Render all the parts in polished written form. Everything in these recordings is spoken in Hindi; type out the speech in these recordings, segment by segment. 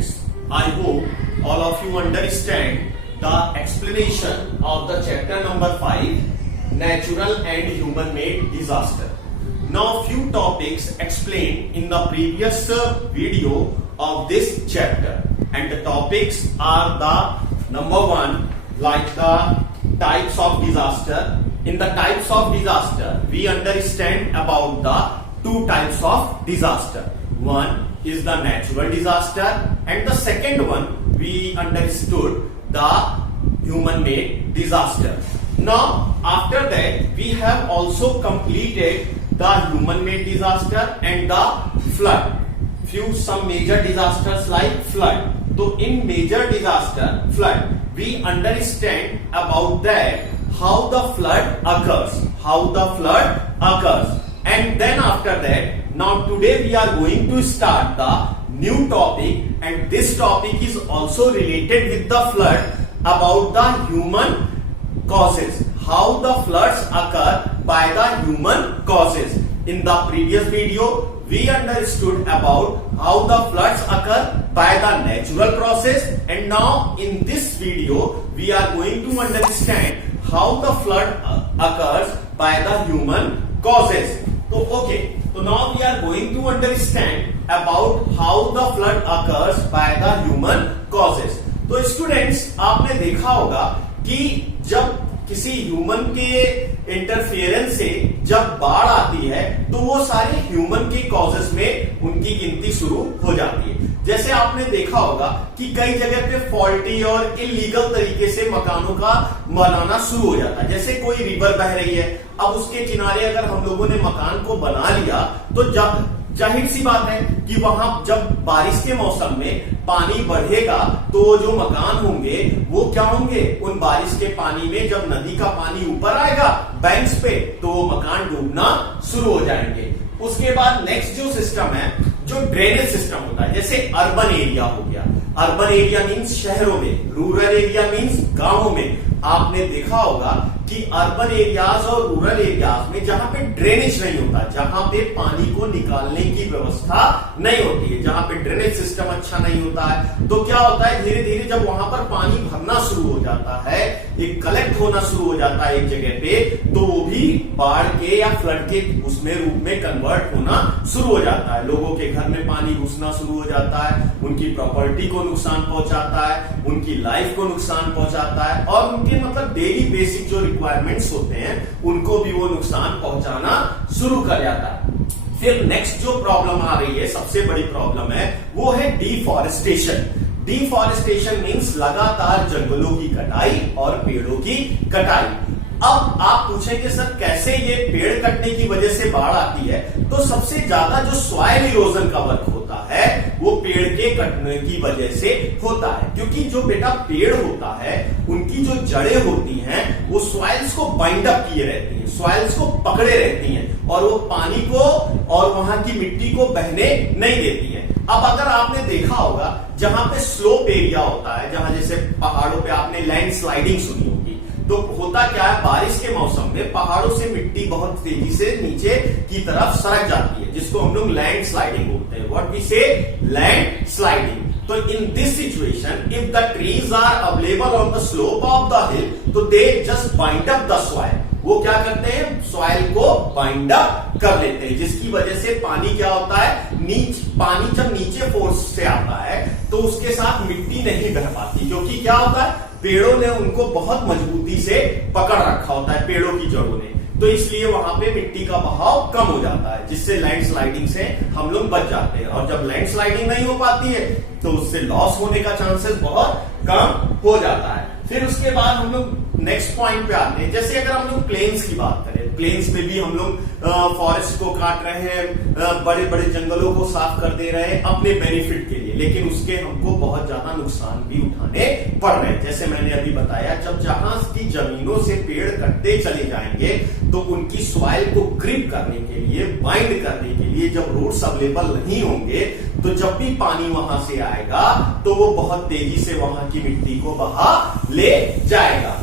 students, I hope all of you understand the explanation of the chapter number 5, natural and human-made disaster. Now few topics explained in the previous video of this chapter, and the topics are the number 1, like the types of disaster. In the types of disaster, we understand about the 2 types of disaster. One is the natural disaster, and the second one we understood the human-made disaster. Now after that we have also completed the human-made disaster and the flood. Some major disasters like flood. So in major disaster, flood, we understand about that how the flood occurs. And then after that, now today we are going to start the new topic, and this topic is also related with the flood, about the human causes, how the floods occur by the human causes. In the previous video, we understood about how the floods occur by the natural process, and now in this video we are going to understand how the flood occurs by the human causes. So now we are going to understand about how the flood occurs by the human causes. तो स्टूडेंट्स, आपने देखा होगा कि जब किसी ह्यूमन के इंटरफेरेंस से जब बाढ़ आती है तो वो सारे ह्यूमन के कॉजेस में उनकी गिनती शुरू हो जाती है। जैसे आपने देखा होगा कि कई जगह पे फॉल्टी और इलीगल तरीके से मकानों का बनाना शुरू हो जाता है। जैसे कोई रिवर बह रही है, अब उसके किनारे अगर हम लोगों ने मकान को बना लिया तो जाहिर सी बात है कि वहां जब बारिश के मौसम में पानी बढ़ेगा तो जो मकान होंगे वो क्या होंगे, उन बारिश के पानी में जब नदी का पानी ऊपर आएगा बैंक्स पे तो वो मकान डूबना शुरू हो जाएंगे। उसके बाद नेक्स्ट जो सिस्टम है, जो ड्रेनेज सिस्टम होता है, जैसे अर्बन एरिया हो गया। अर्बन एरिया मीन्स शहरों में, रूरल एरिया मीन्स गांवों में। आपने देखा होगा कि अर्बन एरियाज और रूरल एरियाज में जहां पे ड्रेनेज नहीं होता, जहां पे पानी को निकालने की व्यवस्था नहीं होती है, जहां पे ड्रेनेज सिस्टम अच्छा नहीं होता है, तो क्या होता है, धीरे धीरे जब वहां पर पानी भरना शुरू हो जाता है, एक कलेक्ट होना शुरू हो जाता है एक जगह पे, तो वो भी बाढ़ के या फ्लड के उसमें रूप में कन्वर्ट होना शुरू हो जाता है। लोगों के घर में पानी घुसना शुरू हो जाता है, उनकी प्रॉपर्टी को नुकसान पहुंचाता है, उनकी लाइफ को नुकसान पहुंचाता है, और उनके मतलब डेली बेसिक जो रिक्वायरमेंट्स होते हैं उनको भी वो नुकसान पहुंचाना शुरू कर जाता है। फिर नेक्स्ट जो प्रॉब्लम आ रही है, सबसे बड़ी प्रॉब्लम है, वो है डिफॉरेस्टेशन। डिफॉरेस्टेशन मीन्स लगातार जंगलों की कटाई और पेड़ों की कटाई। अब आप पूछेंगे सर कैसे ये पेड़ कटने की वजह से बाढ़ आती है, तो सबसे ज्यादा जो सॉइल इरोजन का वर्क होता है वो पेड़ के कटने की वजह से होता है, क्योंकि जो बेटा पेड़ होता है उनकी जो जड़ें होती हैं वो सॉइल्स को बाइंड अप किए रहती हैं, सॉइल्स को पकड़े रहती हैं, और वो पानी को और वहां की मिट्टी को बहने नहीं देती हैं। अब अगर आपने देखा होगा जहां पे स्लोप एरिया होता है, जहां जैसे पहाड़ों पे आपने लैंड स्लाइडिंग सुनी होगी, तो होता क्या है, बारिश के मौसम में पहाड़ों से मिट्टी बहुत तेजी से नीचे की तरफ सरक जाती है, जिसको हम लोग लैंड स्लाइडिंग बोलते हैं। What we say, land sliding. तो in this situation if the trees are available on the slope of the hill, तो they just bind up the soil. वो क्या करते हैं, सॉइल को बाइंड अप कर लेते हैं, जिसकी वजह से पानी क्या होता है, पानी जब नीचे फोर्स से आता है तो उसके साथ मिट्टी नहीं बह पाती, क्योंकि क्या होता है, पेड़ों ने उनको बहुत मजबूती से पकड़ रखा होता है, पेड़ों की जड़ों ने, तो इसलिए वहां पे मिट्टी का बहाव कम हो जाता है, जिससे लैंड स्लाइडिंग से हम लोग बच जाते हैं। और जब लैंड स्लाइडिंग नहीं हो पाती है तो उससे लॉस होने का चांसेस बहुत कम हो जाता है। फिर उसके बाद हम लोग नेक्स्ट पॉइंट पे आते हैं। जैसे अगर हम लोग प्लेन्स की बात करें, प्लेन्स पे भी हम लोग फॉरेस्ट को काट रहे हैं, बड़े बड़े जंगलों को साफ कर दे रहे हैं अपने बेनिफिट के लिए, लेकिन उसके हमको बहुत ज्यादा नुकसान भी उठाने पड़ रहे हैं। जैसे मैंने अभी बताया, जब जहां की जमीनों से पेड़ कटते चले जाएंगे तो उनकी सॉइल को ग्रिप करने के लिए, बाइंड करने के लिए जब रूट्स अवेलेबल नहीं होंगे, तो जब भी पानी वहां से आएगा तो वो बहुत तेजी से वहां की मिट्टी को बहा ले जाएगा।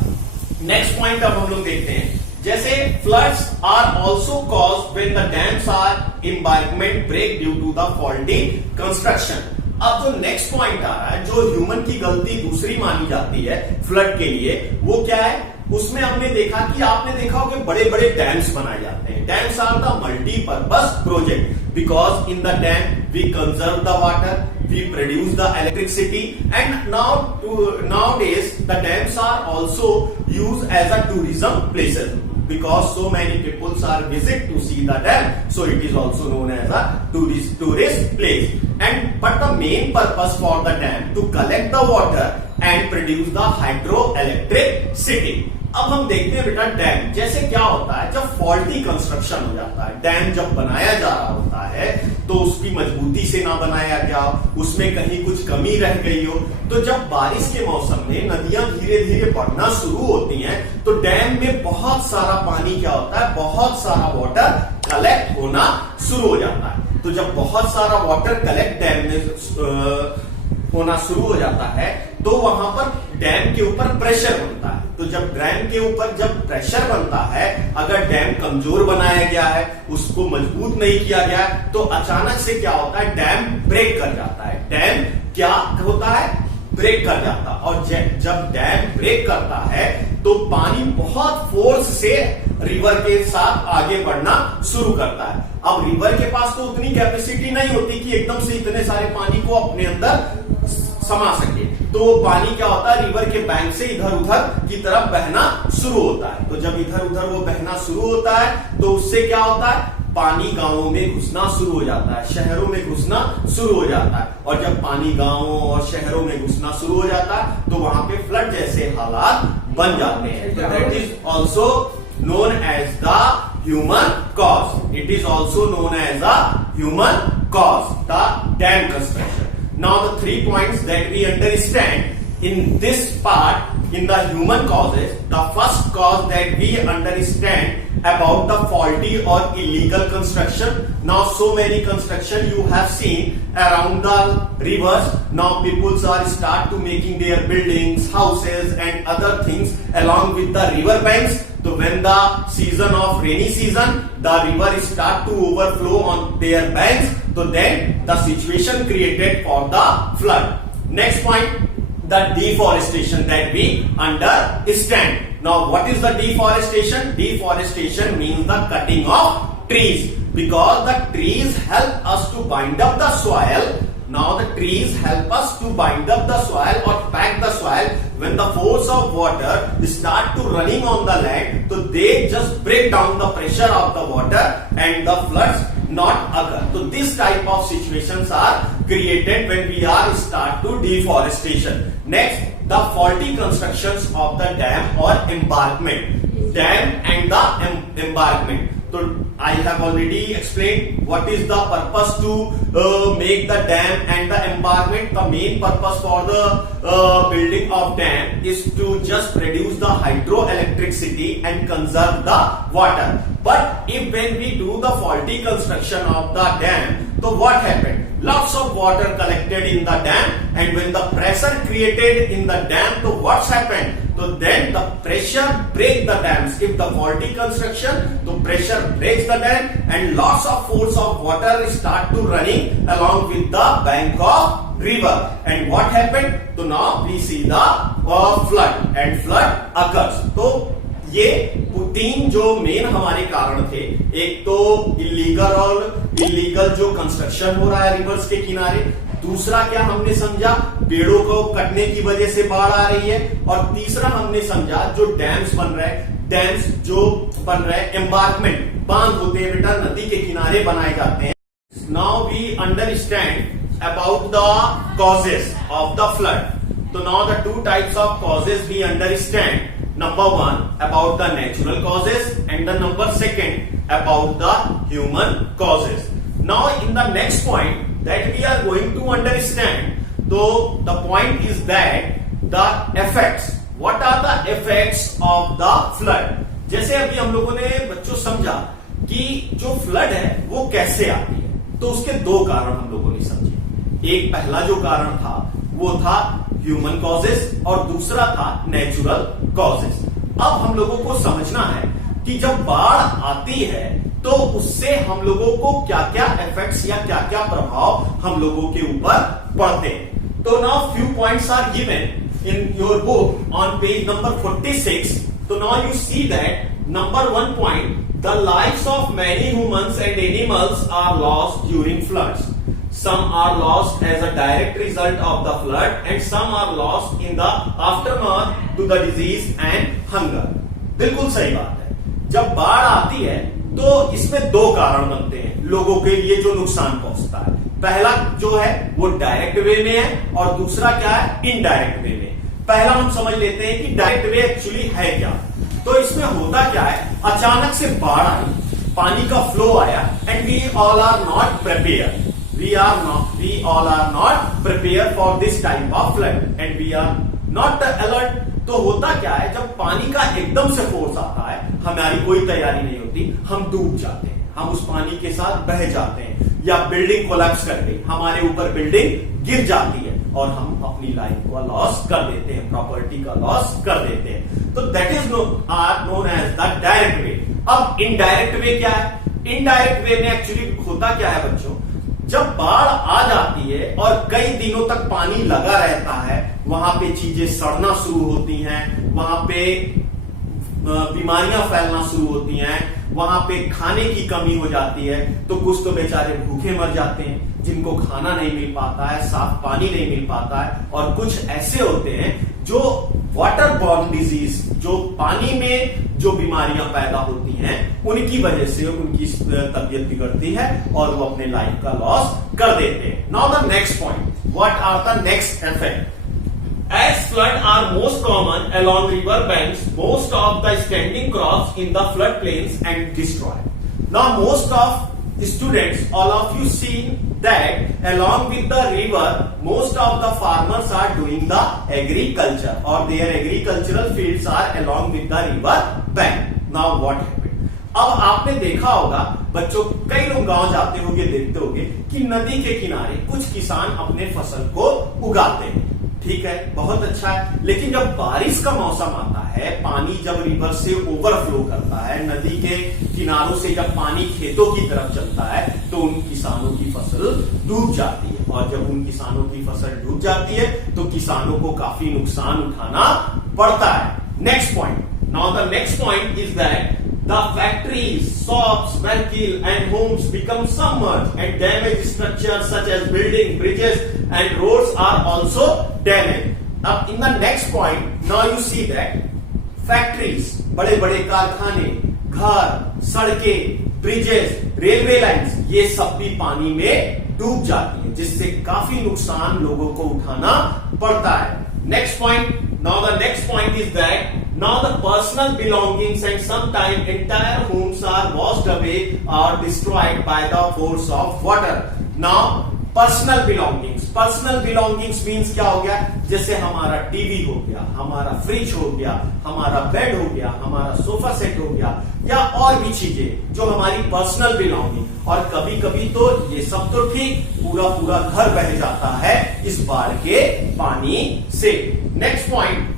नेक्स्ट पॉइंट अब हम लोग देखते हैं, जैसे floods are also caused when the dams are embankment break due to the faulty construction. अब जो नेक्स्ट पॉइंट आ रहा है, जो ह्यूमन की गलती दूसरी मानी जाती है फ्लड के लिए, वो क्या है? उसमें हमने देखा कि आपने देखा होगा बड़े बड़े डैम्स बनाए जाते हैं. Dams are the multipurpose project because in the dam we conserve the water, we produce the electricity, and nowadays the dams are also used as a tourism places because so many people are visit to see the dam, so it is also known as a tourist place. And but the main purpose for the dam to collect the water and produce the hydroelectricity. अब हम देखते हैं बेटा डैम जैसे क्या होता है जब फॉल्टी कंस्ट्रक्शन हो जाता है. डैम जब बनाया जा रहा होता है तो उसकी मजबूती से ना बनाया गया, उसमें कहीं कुछ कमी रह गई हो, तो जब बारिश के मौसम में नदियां धीरे धीरे बढ़ना शुरू होती हैं तो डैम में बहुत सारा पानी क्या होता है, बहुत सारा वाटर कलेक्ट होना शुरू हो जाता है. तो जब बहुत सारा वाटर कलेक्ट डैम में होना शुरू हो जाता है तो वहां पर डैम के ऊपर प्रेशर बनता है. तो जब डैम के ऊपर जब प्रेशर बनता है, अगर डैम कमजोर बनाया गया है, उसको मजबूत नहीं किया गया, तो अचानक से क्या होता है, डैम ब्रेक कर जाता है. डैम क्या होता है, ब्रेक कर जाता है. और जब डैम ब्रेक करता है तो पानी बहुत फोर्स से रिवर के साथ आगे बढ़ना शुरू करता है. अब रिवर के पास तो उतनी कैपेसिटी नहीं होती कि एकदम से इतने सारे पानी को अपने अंदर समा सके, तो वो पानी क्या होता है, रिवर के बैंक से इधर उधर की तरफ बहना शुरू होता है. तो जब इधर उधर वो बहना शुरू होता है तो उससे क्या होता है, पानी गांवों में घुसना शुरू हो जाता है, शहरों में घुसना शुरू हो जाता है. और जब पानी गांवों और शहरों में घुसना शुरू हो जाता है तो वहां पे फ्लड जैसे हालात बन जाते हैं. तो that is also known as the human cause. It is also known as a human cause, the dam construction. Now the 3 points that we understand in this part in the human causes. The first cause that we understand about the faulty or illegal construction. Now so many construction you have seen around the rivers. Now people are start to making their buildings, houses and other things along with the river banks. So when the season of rainy season, the river start to overflow on their banks. So then the situation created for the flood. Next point, the deforestation that we understand. Now what is the deforestation? Deforestation means the cutting of trees because the trees help us to bind up the soil. Now the trees help us to bind up the soil or pack the soil. When the force of water start to running on the land, so they just break down the pressure of the water and the floods not occur. So this type of situations are created when we are start to deforestation. Next, the faulty constructions of the dam or embankment. Dam and the embankment. So I have already explained what is the purpose to make the dam and the embankment. The main purpose for the building of dam is to just produce the hydroelectricity and conserve the water. But if when we do the faulty construction of the dam, so what happened? Lots of water collected in the dam, and when the pressure created in the dam, so what's happened? So then the pressure break the dams. If the faulty construction, the pressure breaks the dam and lots of force of water start to running along with the bank of river. And what happened? So now we see the flood and flood occurs. So ये 3 जो मेन हमारे कारण थे, एक तो इलीगल जो कंस्ट्रक्शन हो रहा है रिवर्स के किनारे, दूसरा क्या हमने समझा, पेड़ों को कटने की वजह से बाढ़ आ रही है, और तीसरा हमने समझा जो डैम्स बन रहे हैं, एम्बार्कमेंट, बांध होते हैं बेटा, नदी के किनारे बनाए जाते हैं. Now we understand about the causes of the flood. तो now the 2 types of causes we understand. Number 1 about the natural causes and the number 2 about the human causes. Now in the next point that we are going to understand, so the point is that the effects. What are the effects of the flood? जैसे अभी हम लोगों ने बच्चों समझा कि जो फ्लड है वो कैसे आती है, तो उसके 2 कारण हम लोगों ने समझे. एक पहला जो कारण था वो था ह्यूमन कॉजेस और दूसरा था नेचुरल कॉजेस. अब हम लोगों को समझना है कि जब बाढ़ आती है तो तो उससे हम लोगों को क्या क्या इफेक्ट्स या क्या क्या प्रभाव हम लोगों के ऊपर पड़ते हैं। तो now few points are given in your book on page number 46। तो now you see that number 1 point, the lives of many humans and animals are lost during floods. Some are lost as a direct result of the flood and some are lost in the aftermath to the disease and hunger। बिल्कुल सही बात है। जब बाढ़ आती है तो इसमें दो कारण बनते हैं लोगों के लिए जो नुकसान पहुंचता है। पहला जो है वो डायरेक्ट वे में है और दूसरा क्या है, इनडायरेक्ट वे में। पहला हम समझ लेते हैं कि डायरेक्ट वे एक्चुअली है क्या। तो इसमें होता क्या है, अचानक से बाढ़ आई, पानी का फ्लो आया and we all are not prepare. We all are not prepared for this type of flood and we are not alert। तो होता क्या है, जब पानी का एकदम से फोर्स आता है, हमारी कोई तैयारी नहीं होती, हम डूब जाते हैं, हम उस पानी के साथ बह जाते हैं, या बिल्डिंग कोलैप्स कर गई, हमारे ऊपर बिल्डिंग गिर जाती है और हम अपनी लाइफ को लॉस कर देते हैं, प्रॉपर्टी का लॉस कर देते हैं। तो that is known as the direct way. अब इनडायरेक्ट वे क्या है? इनडायरेक्ट वे में एक्चुअली होता क्या है बच्चों, जब बाढ़ आ जाती है और कई दिनों तक पानी लगा रहता है, वहां पे चीजें सड़ना शुरू होती हैं, वहां पे बीमारियां फैलना शुरू होती हैं, वहां पे खाने की कमी हो जाती है, तो कुछ तो बेचारे भूखे मर जाते हैं जिनको खाना नहीं मिल पाता है, साफ पानी नहीं मिल पाता है, और कुछ ऐसे होते हैं जो वाटर बॉर्न डिजीज, जो पानी में जो बीमारियां पैदा होती हैं, उनकी वजह से उनकी तबीयत बिगड़ती है और वो अपने लाइफ का लॉस कर देते हैं। Now the next point, what are the next effect? As flood are most common along river banks, most of the standing crops in the floodplains and destroyed. Now most of students, all of you see that along with the river, most of the farmers are doing the agriculture or their agricultural fields are along with the river bank. Now what happened? अब आपने देखा होगा बच्चों, कई लोग गांव जाते होंगे, देखते होंगे कि नदी के किनारे कुछ किसान अपने फसल को उगाते हैं। ठीक है, बहुत अच्छा है, लेकिन जब बारिश का मौसम आता है, पानी जब रिवर से ओवरफ्लो करता है, नदी के किनारों से जब पानी खेतों की तरफ चलता है, तो उन किसानों की फसल डूब जाती है, और जब उन किसानों की फसल डूब जाती है तो किसानों को काफी नुकसान उठाना पड़ता है। Next point, now the next point is that the factories, shops, vehicles and homes become submerged and damaged structures such as buildings, bridges and roads are also damaged. Now in the next point, now you see that factories, बड़े बड़े कारखाने, घर, सड़कें, ब्रिजेस, रेलवे लाइंस, ये सब भी पानी में डूब जाती है, जिससे काफी नुकसान लोगों को उठाना पड़ता है। Next point, now the next point is that now the personal belongings and sometimes entire homes are washed away or destroyed by the force of water. Now personal belongings means क्या हो गया, जैसे हमारा टीवी हो गया, हमारा फ्रिज हो गया, हमारा बेड हो गया, हमारा सोफा सेट हो गया, या और भी चीजें जो हमारी पर्सनल बिलोंगिंग। और कभी कभी तो ये सब तो ठीक, पूरा पूरा घर बह जाता है इस बाढ़ के पानी से। Next point,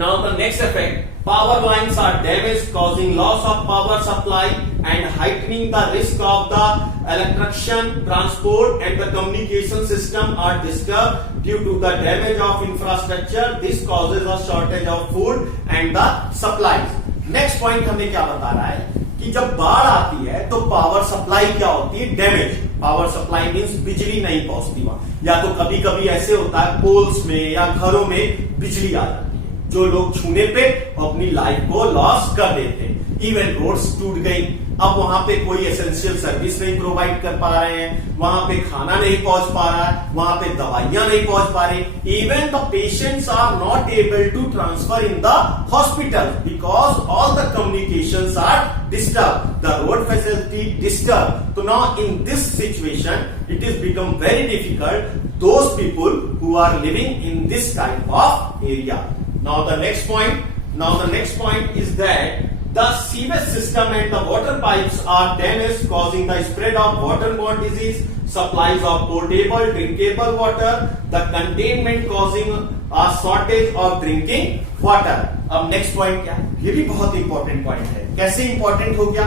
now the next effect, power lines are damaged causing loss of power supply and heightening the risk of the electrification, transport and the communication system are disturbed due to the damage of infrastructure. This causes a shortage of food and the supplies. Next point हमें क्या बता रहा है कि जब बाढ़ आती है तो पावर सप्लाई क्या होती है, डैमेज। पावर सप्लाई मीन्स बिजली नहीं पहुंचती वहां, या तो कभी कभी ऐसे होता है पोल्स में या घरों में बिजली आ जाती है, जो लोग छूने पे अपनी लाइफ को लॉस कर देते हैं। इवन रोड्स टूट गई, अब वहां पे कोई एसेंशियल सर्विस नहीं प्रोवाइड कर पा रहे हैं, वहां पे खाना नहीं पहुंच पा रहा है, वहां पे दवाइयां नहीं पहुंच पा रही। Even the patients are not able to transfer in the hospital because all the communications are disturb, the road facility disturb. तो now in this situation it is become very difficult those people who are living in this type of area. Now the next point is that the sewage system and the water pipes are damaged causing the spread of waterborne disease, supplies of potable drinkable water, the containment causing a shortage of drinking water. अब नेक्स्ट पॉइंट क्या है, ये भी बहुत इंपॉर्टेंट पॉइंट है। कैसे इंपॉर्टेंट हो गया,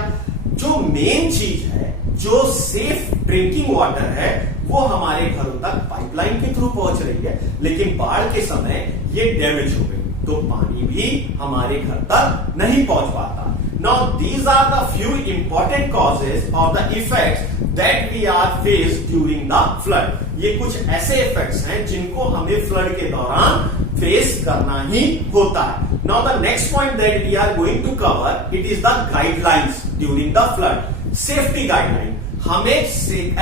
जो मेन चीज है, जो सेफ ड्रिंकिंग वाटर है, वो हमारे घरों तक पाइपलाइन के थ्रू पहुंच रही है, लेकिन बाढ़ के समय ये डैमेज हो गई, तो पानी भी हमारे घर तक नहीं पहुंच पाता। Now these are the few important causes or the effects that we are faced during the flood. ये कुछ ऐसे इफेक्ट्स हैं जिनको हमें फ्लड के दौरान फेस करना ही होता है। Now the next point that we are going to cover, it is the guidelines during the flood. Safety guideline, हमें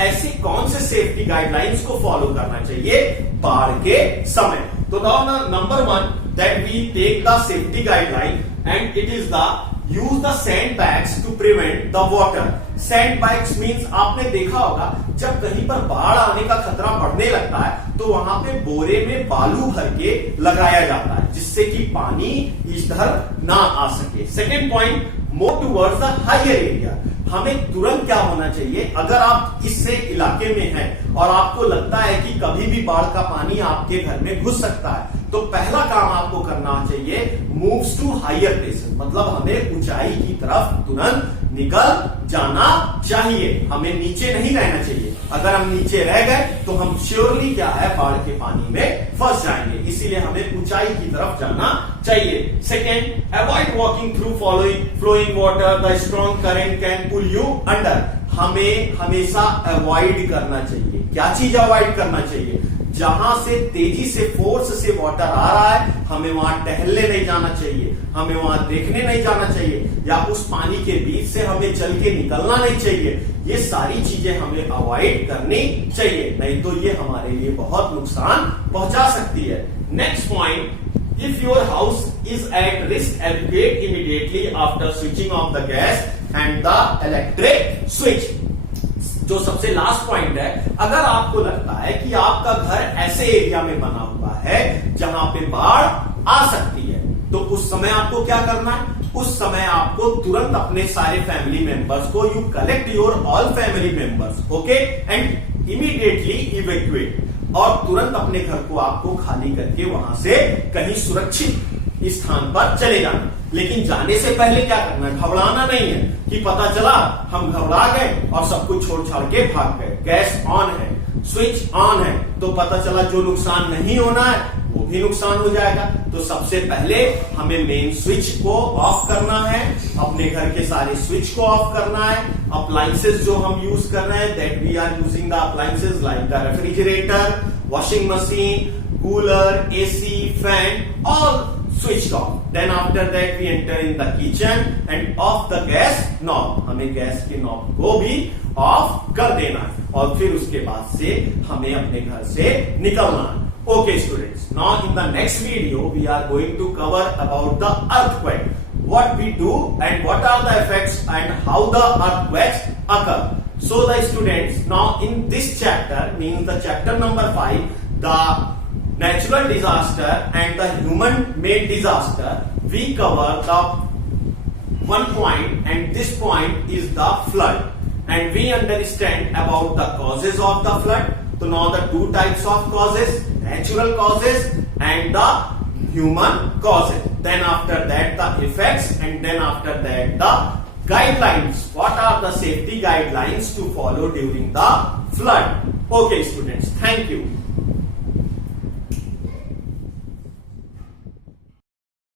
ऐसे कौन से सेफ्टी गाइडलाइंस को फॉलो करना चाहिए बाढ़ के समय। तो number 1 that we take the safety guideline and it is the use the sandbags to prevent the water. Sandbags means आपने देखा होगा जब कहीं पर बाढ़ आने का खतरा बढ़ने लगता है तो वहां पे बोरे में बालू भर के लगाया जाता है, जिससे कि पानी इधर ना आ सके। Second point, more towards the higher area. हमें तुरंत क्या होना चाहिए, अगर आप इससे इलाके में हैं और आपको लगता है कि कभी भी बाढ़ का पानी आपके घर में घुस सकता है, तो पहला काम आपको करना चाहिए मूव्स टू हायर प्लेसेस, मतलब हमें ऊंचाई की तरफ तुरंत निकल जाना चाहिए, हमें नीचे नहीं रहना चाहिए। अगर हम नीचे रह गए तो हम श्योरली क्या है, बाढ़ के पानी में फंस जाएंगे, इसीलिए हमें ऊंचाई की तरफ जाना चाहिए। Second, avoid walking through flowing water, the strong current can pull you under. हमें हमेशा अवॉइड करना चाहिए, क्या चीज अवॉइड करना चाहिए, जहां से तेजी से फोर्स से वाटर आ रहा है, हमें वहां टहलने नहीं जाना चाहिए, हमें वहां देखने नहीं जाना चाहिए, या उस पानी के बीच से हमें चल के निकलना नहीं चाहिए। ये सारी चीजें हमें अवॉइड करनी चाहिए, नहीं तो ये हमारे लिए बहुत नुकसान पहुंचा सकती है। Next point, if your house is at risk, evacuate immediately after switching off the gas and the electric switch. जो सबसे लास्ट पॉइंट है, अगर आपको लगता है कि आपका घर ऐसे एरिया में बना हुआ है जहां पे बाढ़ आ सकती है, तो उस समय आपको क्या करना है, उस समय आपको तुरंत अपने सारे फैमिली मेंबर्स को, you collect your all family members, okay, and immediately evacuate, और तुरंत अपने घर को आपको खाली करके वहां से कहीं सुरक्षित स्थान पर चले जाना। लेकिन जाने से पहले क्या करना है, घबराना नहीं है कि पता चला हम घबरा गए और सब कुछ छोड़ छाड़ के भाग गए। गैस ऑन है, स्विच ऑन है, तो पता चला जो नुकसान नहीं होना है वो भी नुकसान हो जाएगा। तो सबसे पहले हमें मेन स्विच को ऑफ करना है, अपने घर के सारे स्विच को ऑफ करना है। अप्लायंसेस जो हम यूज कर रहे हैं, that we are using the appliances like the refrigerator, washing machine, cooler, AC, fan, all switched off. Then after that we enter in the kitchen and off the gas knob. हमें गैस के नॉब को भी ऑफ कर देना है और फिर उसके बाद से हमें अपने घर से निकलना है। Okay students, now in the next video we are going to cover about the earthquake, what we do and what are the effects and how the earthquakes occur. So the students, now in this chapter, means the chapter number 5, the natural disaster and the human made disaster, we cover the one point, and this point is the flood, and we understand about the causes of the flood. So now the two types of causes, natural causes and the human causes. Then after that the effects, and then after that the guidelines, what are the safety guidelines to follow during the flood. Okay students, thank you.